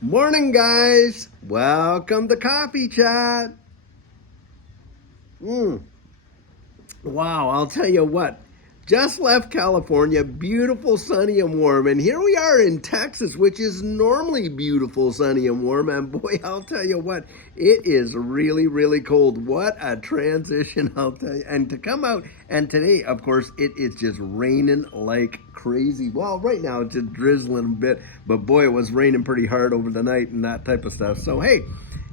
Morning, guys. Welcome to Coffee Chat. Wow, I'll tell you what. Just left California, beautiful, sunny, and warm. And here we are in Texas, which is normally beautiful, sunny, and warm. And boy, I'll tell you what, it is really, really cold. What a transition, I'll tell you. And to come out, and today, of course, it is just raining like crazy. Well, right now it's just drizzling a bit, but boy, it was raining pretty hard over the night and that type of stuff. So, hey,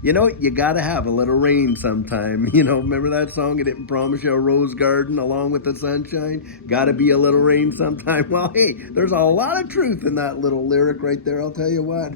you gotta have a little rain sometime. Remember that song? I didn't promise you a rose garden along with the sunshine. Gotta be a little rain sometime. Well, hey, there's a lot of truth in that little lyric right there. I'll tell you what.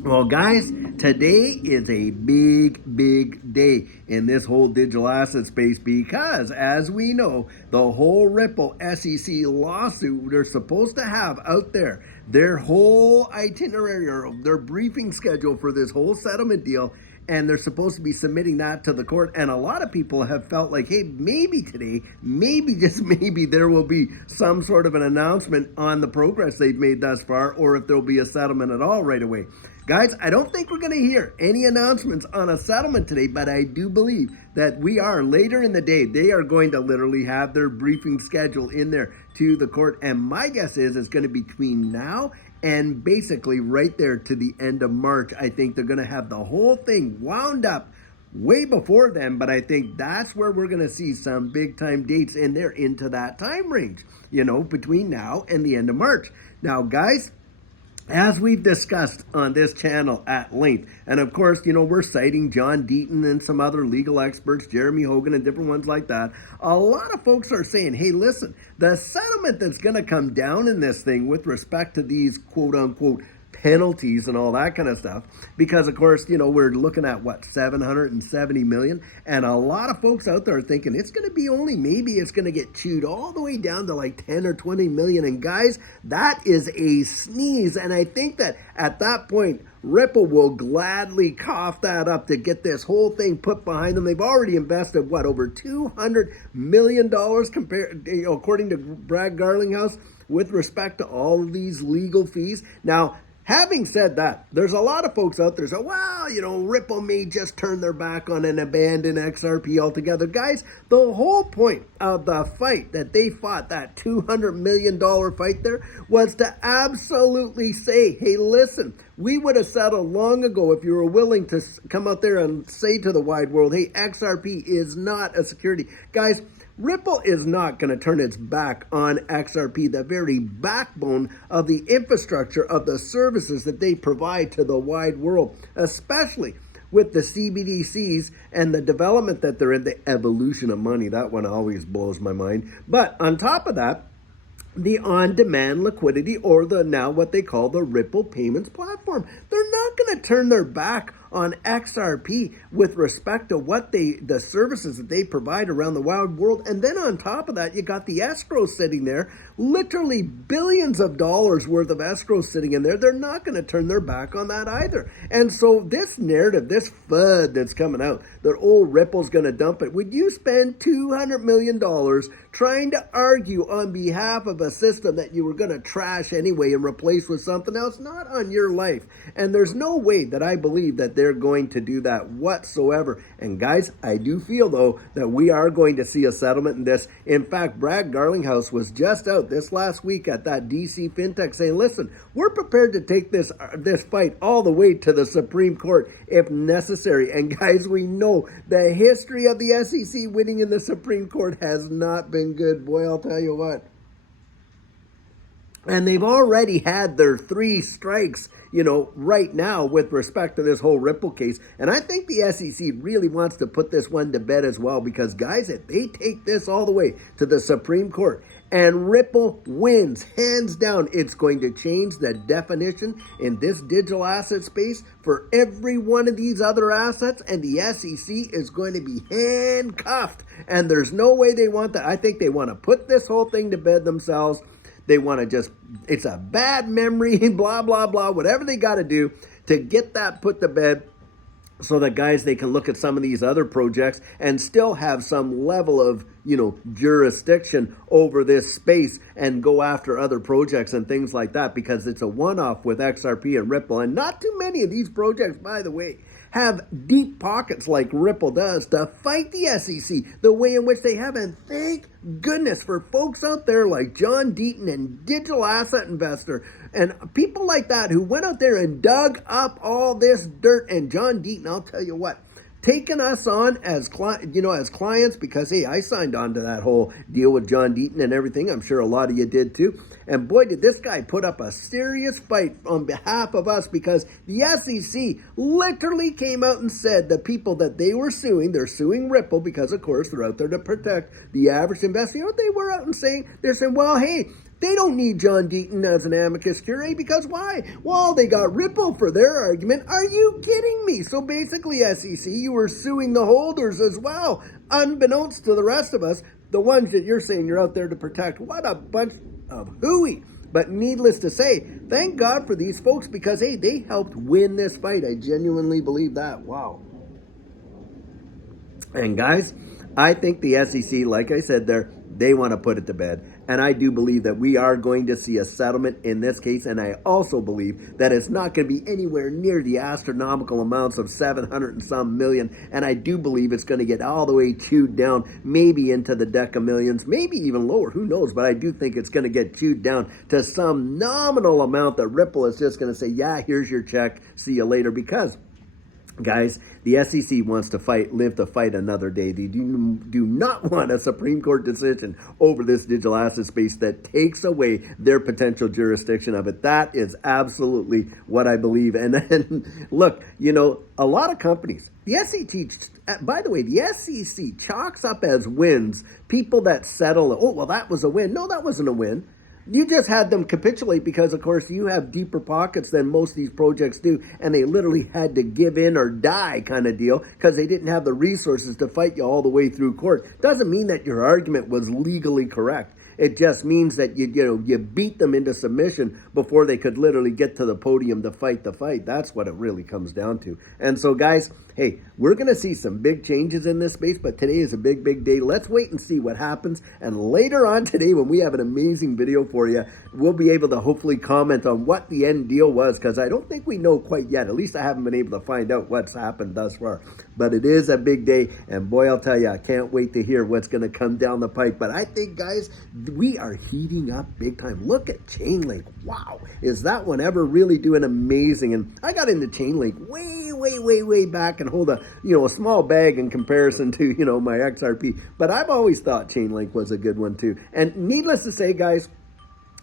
Well, guys, today is a big, big day in this whole digital asset space because, as we know, the whole Ripple SEC lawsuit they're supposed to have out there, their whole itinerary or their briefing schedule for this whole settlement deal, and they're supposed to be submitting that to the court. And a lot of people have felt like, hey, maybe today, maybe just maybe there will be some sort of an announcement on the progress they've made thus far, or if there'll be a settlement at all right away. Guys, I don't think we're going to hear any announcements on a settlement today, but I do believe that we are later in the day. They are going to literally have their briefing schedule in there to the court. And my guess is it's going to be between now and basically right there to the end of March. I think they're going to have the whole thing wound up way before then, but I think that's where we're going to see some big time dates in there into that time range, between now and the end of March. Now, guys, as we've discussed on this channel at length, and of course, we're citing John Deaton and some other legal experts, Jeremy Hogan and different ones like that. A lot of folks are saying, hey, listen, the settlement that's going to come down in this thing with respect to these quote unquote penalties and all that kind of stuff, because of course, we're looking at what, 770 million, and a lot of folks out there are thinking it's going to be maybe it's going to get chewed all the way down to like 10 or 20 million. And guys, that is a sneeze. And I think that at that point, Ripple will gladly cough that up to get this whole thing put behind them. They've already invested over $200 million according to Brad Garlinghouse, with respect to all of these legal fees. Now, having said that, there's a lot of folks out there say, well, Ripple may just turn their back on and abandon XRP altogether. Guys, the whole point of the fight that they fought, that $200 million fight there, was to absolutely say, hey, listen, we would have settled long ago if you were willing to come out there and say to the wide world, hey, XRP is not a security. Guys, Ripple is not going to turn its back on XRP, the very backbone of the infrastructure of the services that they provide to the wide world, especially with the CBDCs and the development that they're in, the evolution of money. That one always blows my mind. But on top of that, the on-demand liquidity, or now what they call the Ripple payments platform. They're not going to turn their back on XRP with respect to the services that they provide around the wide world. And then on top of that, you got the escrow sitting there, literally billions of dollars worth of escrow sitting in there. They're not going to turn their back on that either. And so this narrative, this FUD that's coming out, that old Ripple's going to dump it. Would you spend $200 million trying to argue on behalf of a system that you were going to trash anyway and replace with something else? Not on your life. And there's no way that I believe that they're going to do that whatsoever. And guys, I do feel though that we are going to see a settlement in this. In fact, Brad Garlinghouse was just out this last week at that DC FinTech saying, listen, we're prepared to take this fight all the way to the Supreme Court if necessary. And guys, we know the history of the SEC winning in the Supreme Court has not been good. Boy, I'll tell you what. And they've already had their 3 strikes, right now with respect to this whole Ripple case. And I think the SEC really wants to put this one to bed as well, because guys, if they take this all the way to the Supreme Court and Ripple wins, hands down, it's going to change the definition in this digital asset space for every one of these other assets, and the SEC is going to be handcuffed. And there's no way they want that. I think they want to put this whole thing to bed themselves. They want to it's a bad memory, blah, blah, blah, whatever they got to do to get that put to bed. so that guys, they can look at some of these other projects and still have some level of, jurisdiction over this space and go after other projects and things like that, because it's a one-off with XRP and Ripple. And not too many of these projects, by the way, have deep pockets like Ripple does to fight the SEC the way in which they have. And thank goodness for folks out there like John Deaton and Digital Asset Investor and people like that who went out there and dug up all this dirt. And John Deaton, I'll tell you what, taking us on as as clients, because hey, I signed on to that whole deal with John Deaton and everything. I'm sure a lot of you did too. And boy, did this guy put up a serious fight on behalf of us, because the SEC literally came out and said the people that they were suing, they're suing Ripple because of course they're out there to protect the average investor. You know what they were out and saying? They're saying, well, hey, they don't need John Deaton as an amicus curiae, because why? Well, they got Ripple for their argument. Are you kidding me? So basically, SEC, you were suing the holders as well, unbeknownst to the rest of us, the ones that you're saying you're out there to protect. What a bunch of hooey. But needless to say, thank God for these folks, because, hey, they helped win this fight. I genuinely believe that. Wow. And guys, I think the SEC, like I said there, they want to put it to bed. And I do believe that we are going to see a settlement in this case. And I also believe that it's not going to be anywhere near the astronomical amounts of 700 and some million. And I do believe it's going to get all the way chewed down, maybe into the deca millions, maybe even lower. Who knows? But I do think it's going to get chewed down to some nominal amount that Ripple is just going to say, yeah, here's your check. See you later. Because guys, the SEC wants to live to fight another day. They do not want a Supreme Court decision over this digital asset space that takes away their potential jurisdiction of it. That is absolutely what I believe. And then, look, a lot of companies, the SEC, by the way, the SEC chalks up as wins people that settle. Oh, well, that was a win. No, that wasn't a win. You just had them capitulate because, of course, you have deeper pockets than most of these projects do, and they literally had to give in or die kind of deal because they didn't have the resources to fight you all the way through court. Doesn't mean that your argument was legally correct. It just means that you beat them into submission before they could literally get to the podium to fight the fight. That's what it really comes down to. And so, guys, hey, we're going to see some big changes in this space, but today is a big, big day. Let's wait and see what happens. And later on today, when we have an amazing video for you, we'll be able to hopefully comment on what the end deal was, because I don't think we know quite yet. At least I haven't been able to find out what's happened thus far. But it is a big day, and boy, I'll tell you, I can't wait to hear what's going to come down the pike. But I think, guys, we are heating up big time. Look at Chainlink. Wow. Is that one ever really doing amazing? And I got into Chainlink way back and hold a small bag in comparison to, my XRP. But I've always thought Chainlink was a good one too. And needless to say, guys,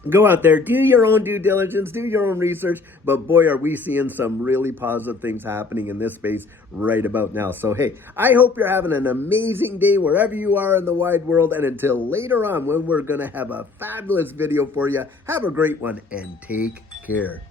go out there, do your own due diligence, do your own research. But boy, are we seeing some really positive things happening in this space right about now. So, hey, I hope you're having an amazing day wherever you are in the wide world. And until later on, when we're going to have a fabulous video for you, have a great one and take care.